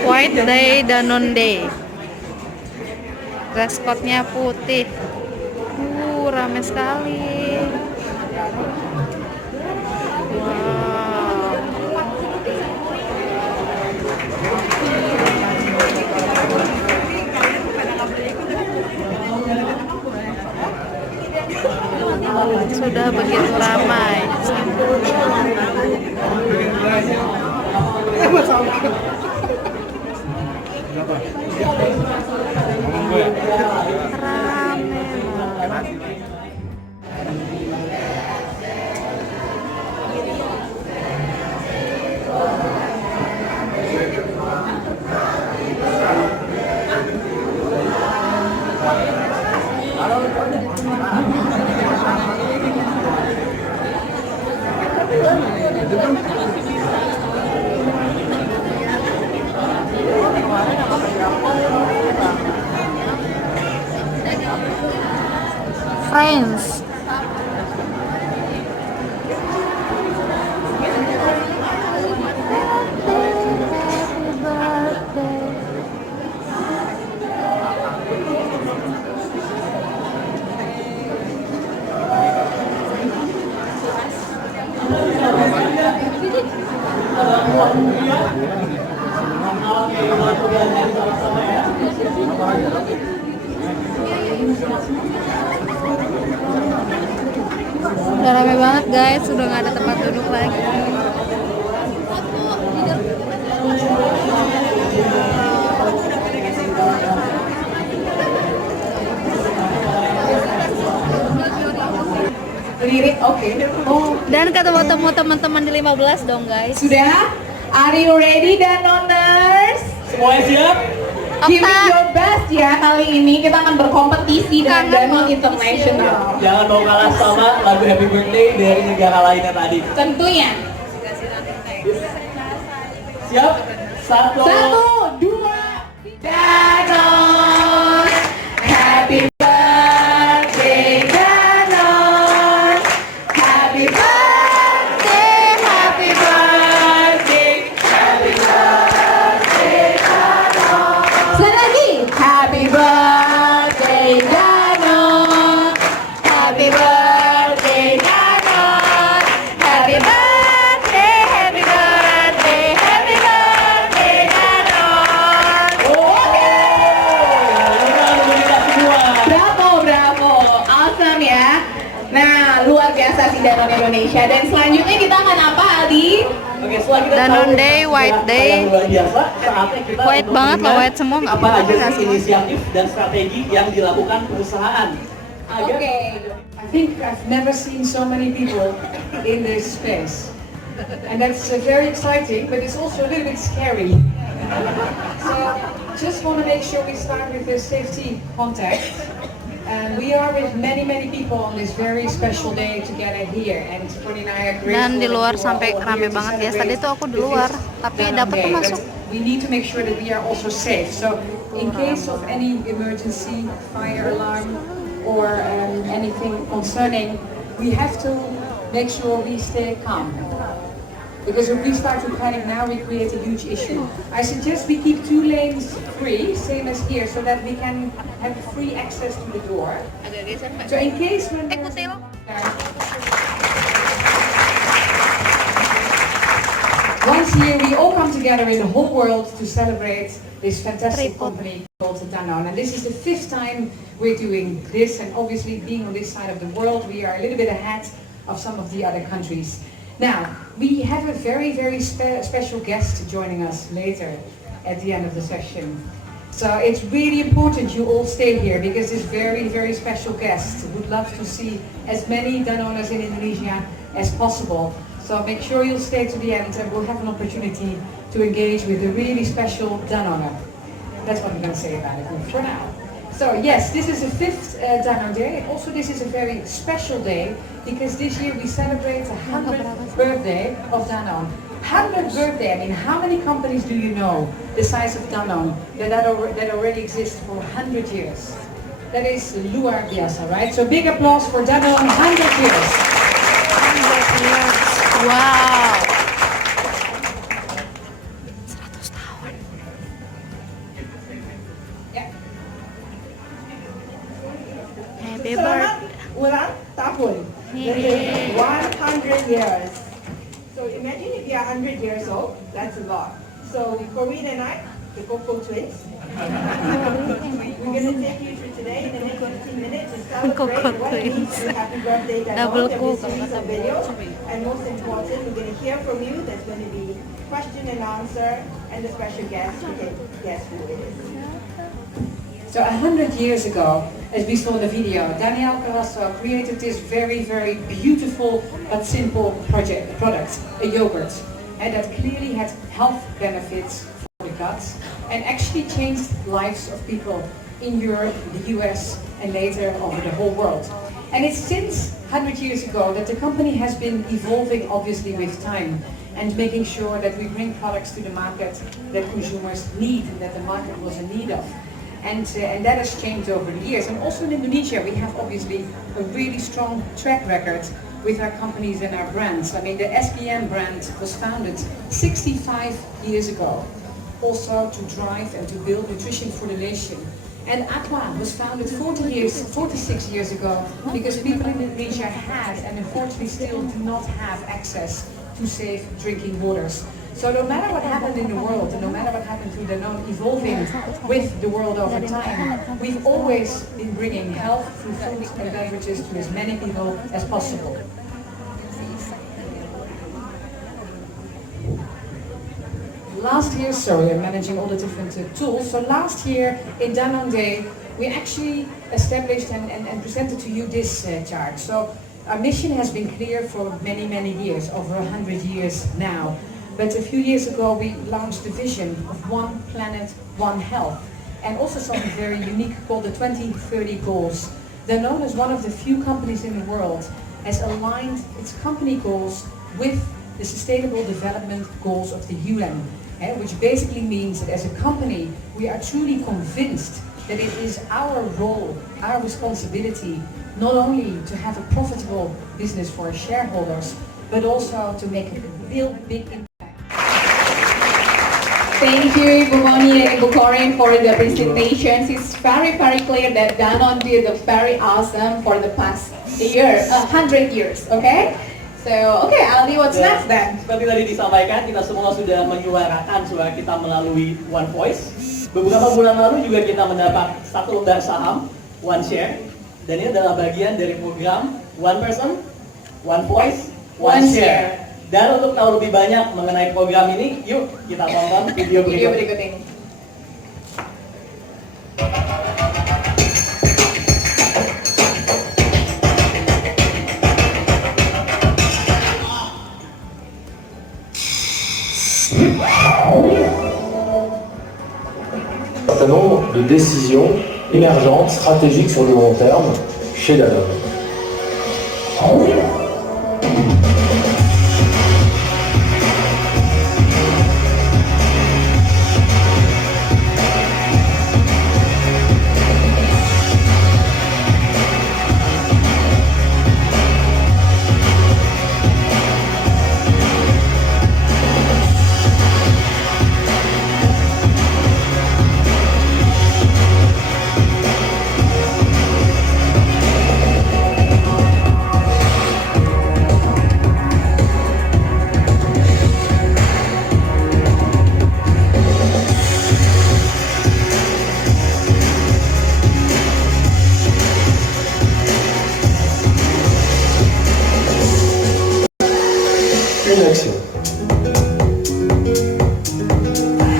White Day, Danone Day. Dress code-nya putih. Rame sekali. Wow. Sudah begitu ramai. Friends. Udah rame banget guys, sudah nggak ada tempat duduk lagi. Lirik, oke. Oh, Dan ketemu teman-teman di 15 dong guys. sudah? Are you ready, Danoners? Semuanya siap? Give me your best ya, kali ini kita akan berkompetisi dengan Kangen Danone banget. International. Jangan mau kalah sama lagu Happy Birthday dari negara lainnya tadi. Tentunya. Siap? Satu. 1, 2, Danone, happy birthday Danone, happy birthday, happy birthday, happy birthday Danone. Sekali lagi, happy birthday Danone, happy birthday Danone, happy birthday, happy birthday, happy birthday Danone. Oke. Bravo, bravo, awesome ya. Nah, luar biasa sih Danone Indonesia. Dan selanjutnya kita akan apa, Aldi? Oke, setelah kita Danone tahu Day, White Day. yang luar biasa, saatnya kita White untuk banget loh, mendengar white semua, nggak apa apa-apa, aja nggak sih semua. inisiatif dan strategi yang dilakukan perusahaan agar Oke. I think I've never seen so many people in this space. And that's very exciting, but it's also a little bit scary. So just want to make sure we start with the safety contact. And we are with many people on this very special day together here. And Tony and I are grateful. Dan di luar that you are sampai all rame here to banget guys. celebrate Tadi tuh aku di with luar, this tapi Danone dapat tuh Day. masuk. But we need to make sure that we are also safe. So in case of any emergency, fire alarm, or anything concerning, we have to make sure we stay calm. Because if we start to panic now, we create a huge issue. I suggest we keep 2 lanes free, same as here, so that we can have free access to the door. So in case when Kutil. once a year we all come together in the whole world to celebrate this fantastic Tripod. company called Danone. And this is the 5th time we're doing this, and obviously being on this side of the world, we are a little bit ahead of some of the other countries. Now, we have a very special guest joining us later at the end of the session. So it's really important you all stay here, because this very special guest would love to see as many Danoners in Indonesia as possible. So make sure you'll stay to the end, and we'll have an opportunity to engage with a really special Danone. That's what I'm going to say about it for now. So yes, this is the 5th Danone Day. Also, this is a very special day because this year we celebrate the 100th birthday of Danone. 100th birthday. I mean, how many companies do you know the size of Danone that already exist for 100 years? that is luar biasa, right? So big applause for Danone, 100 years. Wow. 100 tahun. Yeah. Happy Selamat birthday. ulang tahun. That is 100 years. So imagine if you're 100 years old, that's a lot. So Corinne and I, the Coco twins, we're going to take you through today in the next 15 minutes to celebrate Coco what it means twins. to happy birthday Double Danone. Coco. There'll be a series of videos, and most important, we're going to hear from you. There's going to be question and answer, and the special guest, you can guess who it is. So 100 years ago, as we saw in the video, Daniel Carrasco created this very, very beautiful but simple product, a yogurt, and that clearly had health benefits for the gut and actually changed lives of people in Europe, the US, and later over the whole world. And it's since 100 years ago that the company has been evolving obviously with time and making sure that we bring products to the market that consumers need and that the market was in need of. And that has changed over the years. And also in Indonesia, we have obviously a really strong track record with our companies and our brands. I mean, the SPM brand was founded 65 years ago, also to drive and to build nutrition for the nation. And Aqua was founded 46 years ago, because people in Indonesia had and unfortunately still do not have access to safe drinking waters. So no matter what happened in the world, and no matter what happened to Danone evolving with the world over time, we've always been bringing health through food and beverages to as many people as possible. Last year, sorry, I'm managing all the different tools. So last year in Danone Day, we actually established and presented to you this chart. So our mission has been clear for many, many years, over 100 years now. But a few years ago, we launched the vision of one planet, one health, and also something very unique called the 2030 goals. Danone is one of the few companies in the world has aligned its company goals with the Sustainable Development Goals of the UN, which basically means that as a company, we are truly convinced that it is our role, our responsibility, not only to have a profitable business for our shareholders, but also to make a real big impact. Thank you, Ibu Moni and Ibu Corinne, for the presentations. It's very, very clear that Danone did a very awesome for the past year, 100 years, okay? So, okay, Aldi, what's next then? Seperti tadi disampaikan, kita semua sudah menyuarakan suara kita melalui One Voice. Beberapa bulan lalu juga kita mendapat satu lembar saham, One Share. Dan ini adalah bagian dari program One Person, One Voice, One Share. Dan untuk tahu lebih banyak mengenai program ini, yuk kita tonton video berikut ini. Un certain nombre de décisions émergentes, stratégiques sur le long terme chez Danone.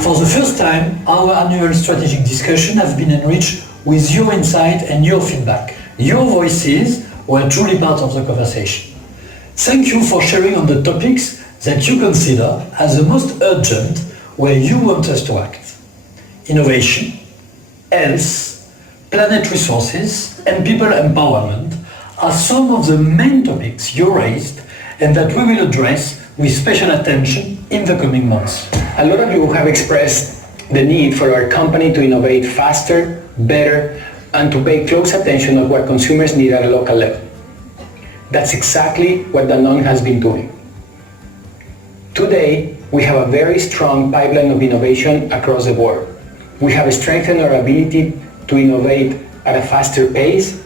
For the first time, our annual strategic discussion has been enriched with your insight and your feedback. Your voices were truly part of the conversation. Thank you for sharing on the topics that you consider as the most urgent where you want us to act. Innovation, health, planet resources, and people empowerment are some of the main topics you raised and that we will address with special attention in the coming months. A lot of you have expressed the need for our company to innovate faster, better, and to pay close attention on what consumers need at a local level. That's exactly what Danone has been doing. Today, we have a very strong pipeline of innovation across the board. We have strengthened our ability to innovate at a faster pace,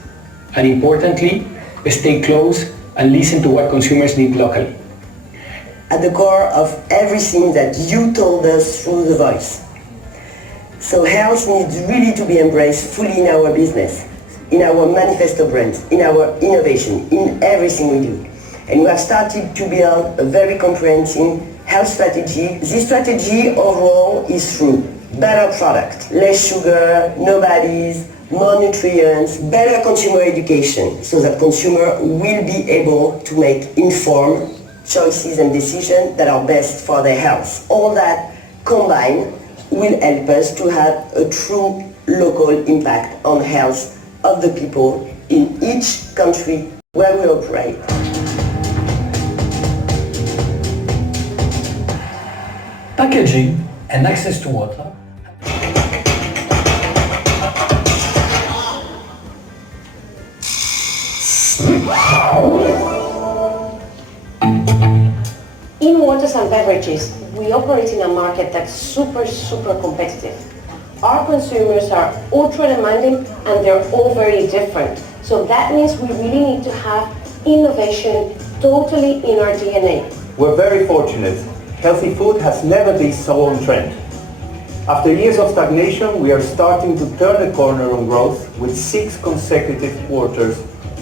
and importantly, stay close and listen to what consumers need locally. At the core of everything that you told us through the voice. So health needs really to be embraced fully in our business, in our manifesto brands, in our innovation, in everything we do. And we have started to build a very comprehensive health strategy. This strategy overall is through better product, less sugar, no bodies, more nutrients, better consumer education, so that consumer will be able to make informed choices and decisions that are best for their health. All that combined will help us to have a true local impact on health of the people in each country where we operate. Packaging and access to water. In waters and beverages, we operate in a market that's super competitive. Our consumers are ultra demanding and they're all very different. So that means we really need to have innovation totally in our DNA. We're very fortunate. Healthy food has never been so on trend. After years of stagnation, we are starting to turn the corner on growth with 6 consecutive quarters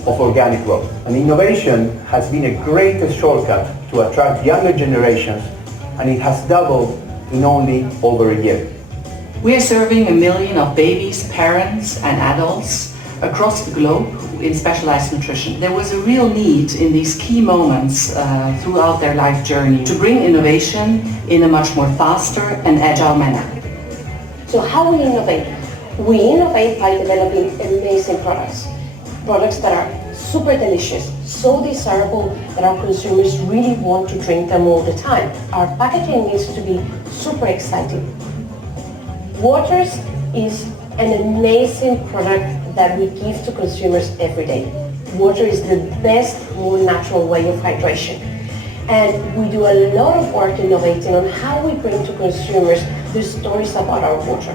of organic growth. And innovation has been a great shortcut to attract younger generations, and it has doubled in only over a year. We are serving 1 million of babies, parents and adults across the globe in specialized nutrition. There was a real need in these key moments throughout their life journey to bring innovation in a much more faster and agile manner. So how we innovate? We innovate by developing amazing products. Products that are super delicious, so desirable that our consumers really want to drink them all the time. Our packaging needs to be super exciting. Waters is an amazing product that we give to consumers every day. Water is the best, more natural way of hydration. And we do a lot of work innovating on how we bring to consumers the stories about our water.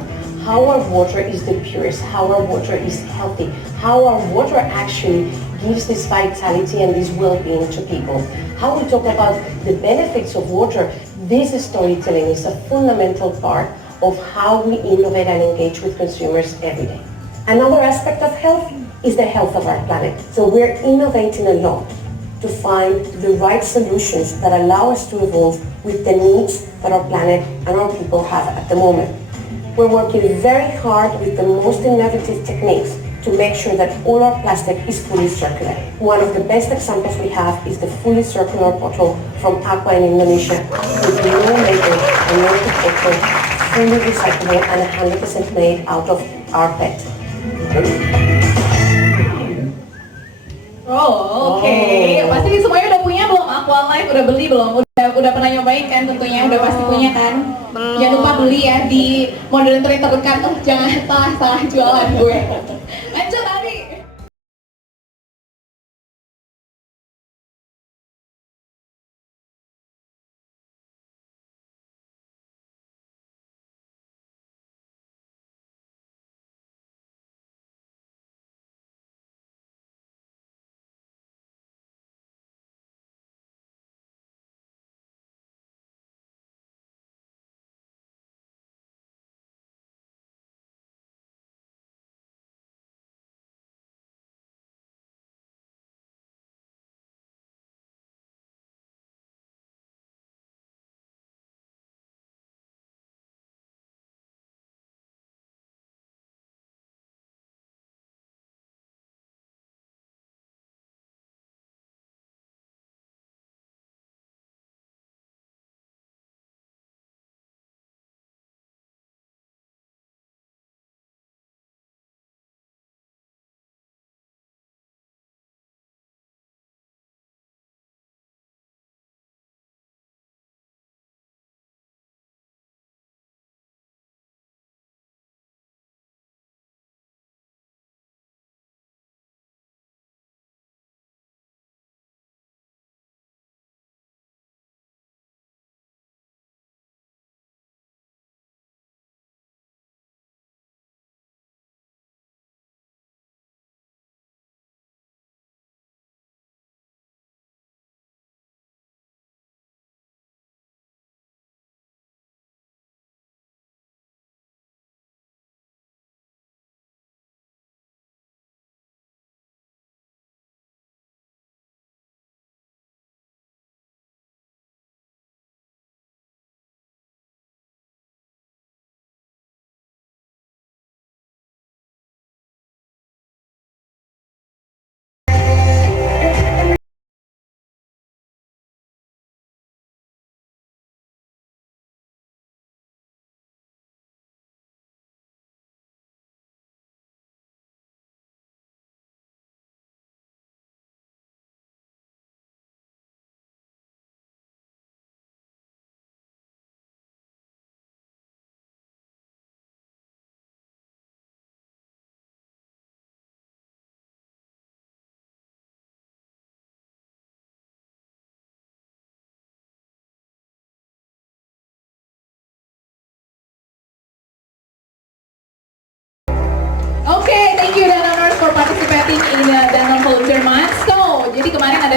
How our water is the purest, how our water is healthy, how our water actually gives this vitality and this well-being to people. How we talk about the benefits of water. This storytelling is a fundamental part of how we innovate and engage with consumers every day. Another aspect of health is the health of our planet. So we're innovating a lot to find the right solutions that allow us to evolve with the needs that our planet and our people have at the moment. We're working very hard with the most innovative techniques to make sure that all our plastic is fully circular. One of the best examples we have is the fully circular bottle from Aqua in Indonesia, with no label and no protector, fully recyclable and 100% made out of our PET. Oh, oke. Pasti semuanya udah punya belum? Aqua Life udah beli belum? Udah pernah nyobain kan tentunya, udah pasti punya kan? Belum. Jangan lupa beli ya di model terdekat. Oh, jangan salah jualan gue. Lanjut Abi.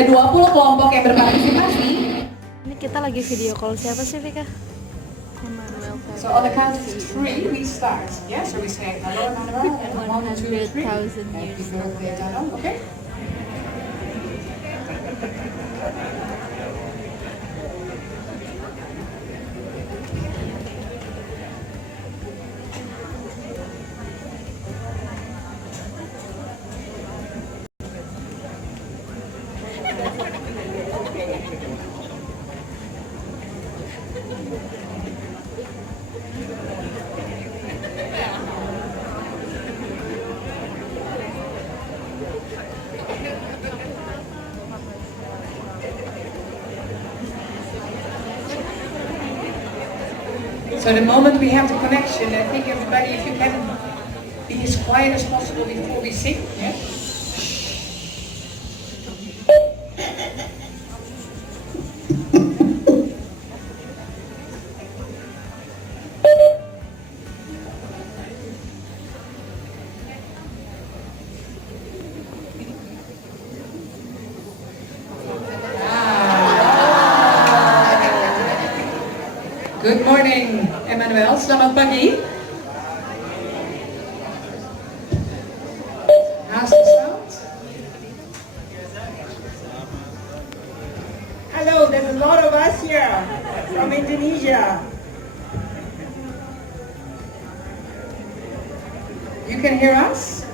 ada 20 kelompok yang berpartisipasi. Ini kita lagi video call siapa sih, Vika? So on the count of 3, we start. Yeah, so we say hello, Emmanuel, and 1, 2, 3. 100,000 Happy years birthday, Danone. Okay. So the moment we have the connection, I think everybody, if you can be as quiet as possible before we sing, yeah? Good morning, Emmanuel. Selamat pagi. How's the sound? Hello, there's a lot of us here from Indonesia. You can hear us?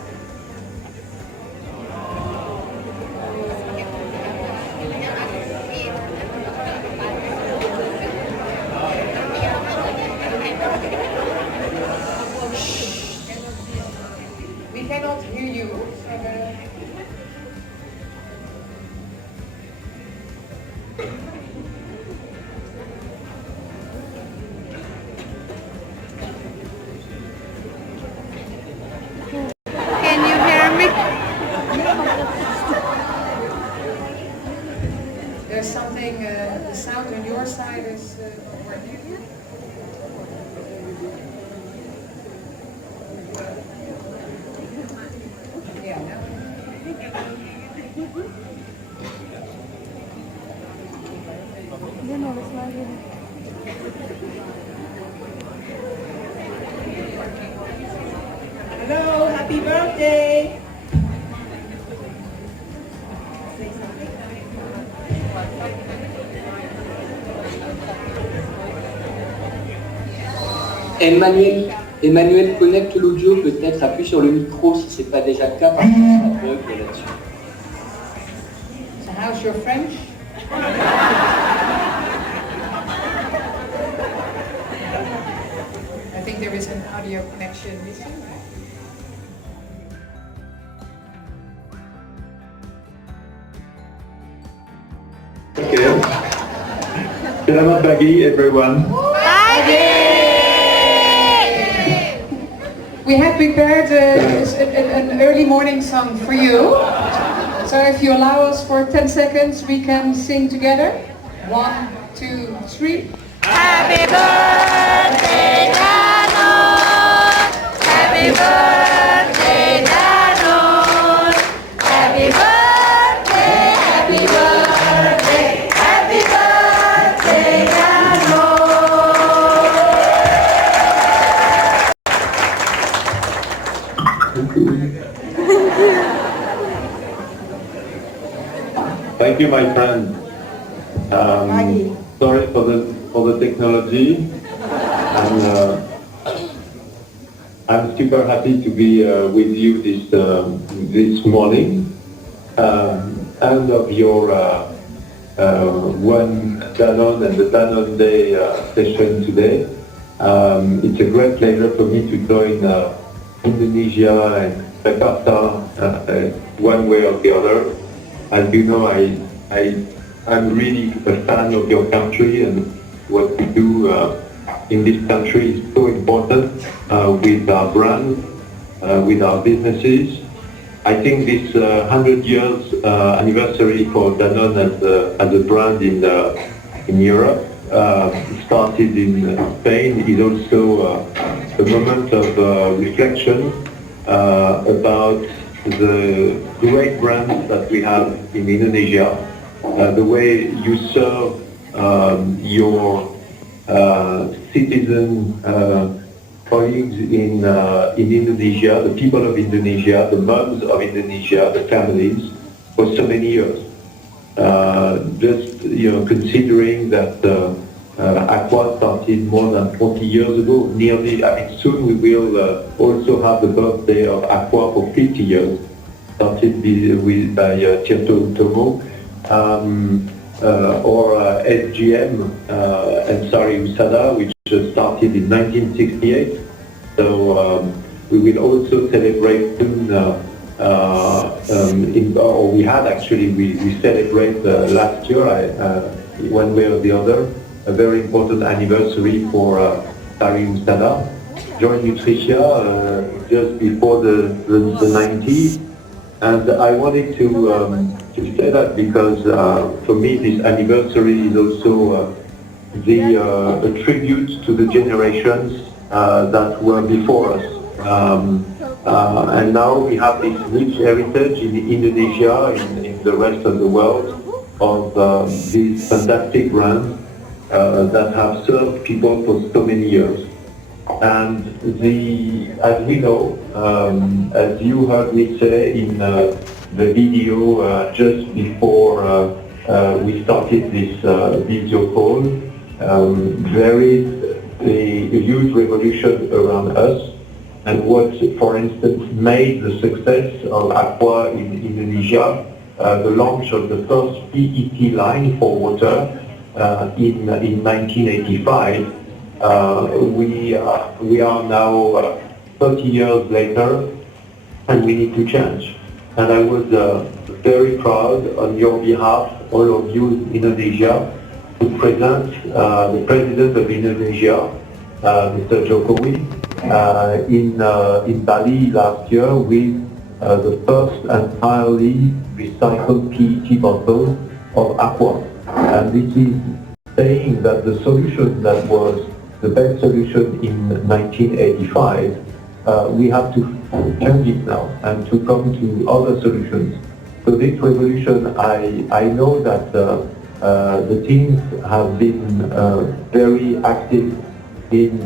We cannot hear you. Can you hear me? There's something, the sound on your side is working. Yeah, no. Dia nulis lagi. Hello, happy birthday. Emmanuel, connecte l'audio, peut-être appuie sur le micro si c'est pas déjà le cas, parce que ça bug là-dessus. So how's your French? I think there is an audio connection missing, right? Okay. Selamat pagi, everyone. We have prepared an early morning song for you. So if you allow us for 10 seconds, we can sing together. 1, 2, 3. Happy birthday, Danone! Happy birthday, Danone! Happy birthday, happy birthday, happy birthday, Danone! Thank you, my friend. Sorry for the technology. I'm super happy to be with you this morning. End of your one Danone and the Danone Day session today. It's a great pleasure for me to join Indonesia and Jakarta one way or the other. As you know, I'm really a fan of your country, and what we do in this country is so important with our brand, with our businesses. I think this 100 years anniversary for Danone as a brand in Europe, started in Spain, is also a moment of reflection about the great brands that we have in Indonesia, the way you serve your citizen colleagues in Indonesia, the people of Indonesia, the moms of Indonesia, the families, for so many years. Just considering that Aqua started more than 40 years ago, nearly. I mean, soon we will also have the birthday of Aqua for 50 years. Started by Tirto Utomo, or SGM, and Sari Usada, which started in 1968. So we will also celebrate soon, or we had actually, we celebrate last year, one way or the other, a very important anniversary for Sari Usada. Joined Nutricia just before the 90s, and I wanted to say that because for me this anniversary is also a tribute to the generations that were before us. And now we have this rich heritage in Indonesia, in the rest of the world, of these fantastic brands that have served people for so many years. And as we know, as you heard me say in the video just before we started this video call, there is a huge revolution around us. And what, for instance, made the success of Aqua in Indonesia, the launch of the first PET line for water in 1985, we are now 30 years later, and we need to change. And I was very proud on your behalf, all of you in Indonesia, to present the President of Indonesia, Mr. Jokowi, in Bali last year with the first entirely recycled PET bottle of Aqua. And this is saying that the solution that was the best solution in 1985, we have to change it now and to come to other solutions. So this revolution, I know that the teams have been very active in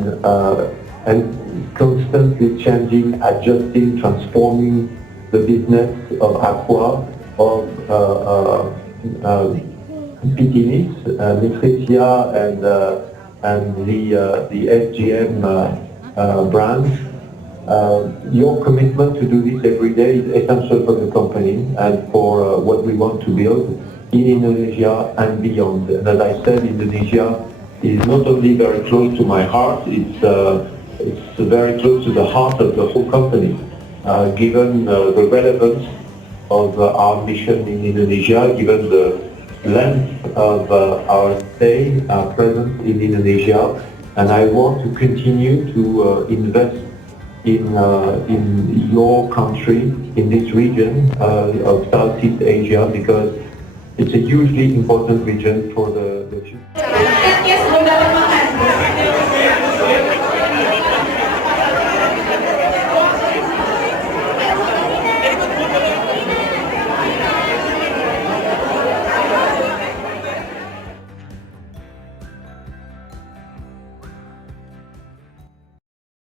and constantly changing, adjusting, transforming the business of Aqua, of Pikinis, Nutricia, and the SGM brands. Your commitment to do this every day is essential for the company and for what we want to build in Indonesia and beyond. And as I said, Indonesia is not only very close to my heart, it's very close to the heart of the whole company, given the relevance of our mission in Indonesia, given the length of our stay, our presence in Indonesia, and I want to continue to invest in your country, in this region of Southeast Asia, because it's a hugely important region for the future. Sebelum dapat makan.